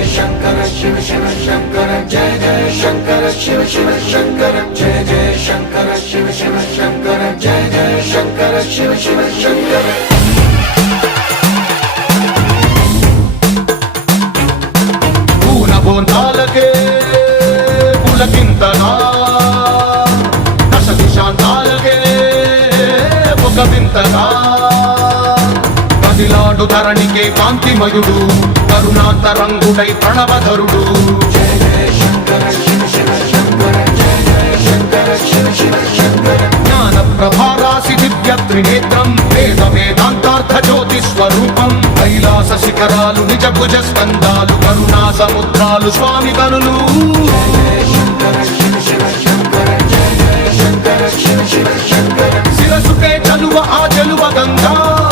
शंकर शिव शिव शंकर जय जय शंकर शिव शिव शंकर जय जय शंकर शिव शिव शंकर जय जय शंकर शिव शिव शंकर पूर्ण बोंदालके पुलकिंतगा दश दिशांतालके ఒక వింతగా కదిలాడు ధరణికే కాంతిమయుడు కరుణాంతరంగుడై ప్రణవధరుడు జయ జయ శంకర శివ శివ శంకర జయ జయ శంకర శివ శివ శంకర జ్ఞాన ప్రభారాసి దివ్య త్రినేత్రం వేద వేదాంతార్థ జ్యోతి స్వరూపం కైలాస శిఖరాలు నిజ భుజ స్కందాలు కరుణా సముద్రాలు స్వామి కనులు జయ జయ శంకర శివ శివ శంకర జయ జయ శంకర శివ శివ శంకర శిరసుకే చలువ ఆ జలువ గంగా